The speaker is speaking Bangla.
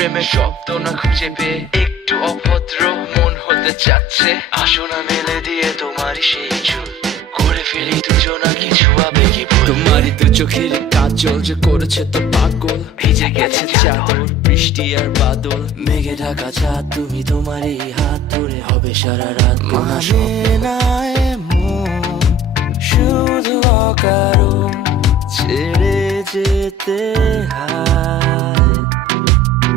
প্রেমের শব্দ না খুঁজে পেয়ে একটু অভদ্র মন হতে চাচ্ছে। আসো না মেলে দিয়ে তোমারই সেই চুল, করে ফেলি দুজনা কিছু আবেগী ভুল। তোমারই দু চোখের কাজল যে করেছে তো পাগল, ভিজে গেছে চাদর বৃষ্টি আর বাদল। মেঘে ঢাকা চাঁদ তুমি তোমারই হাত ধরে হবে সারা রাত। মানে না এমন শুধু অকারণ ছেড়ে যেতে হয়।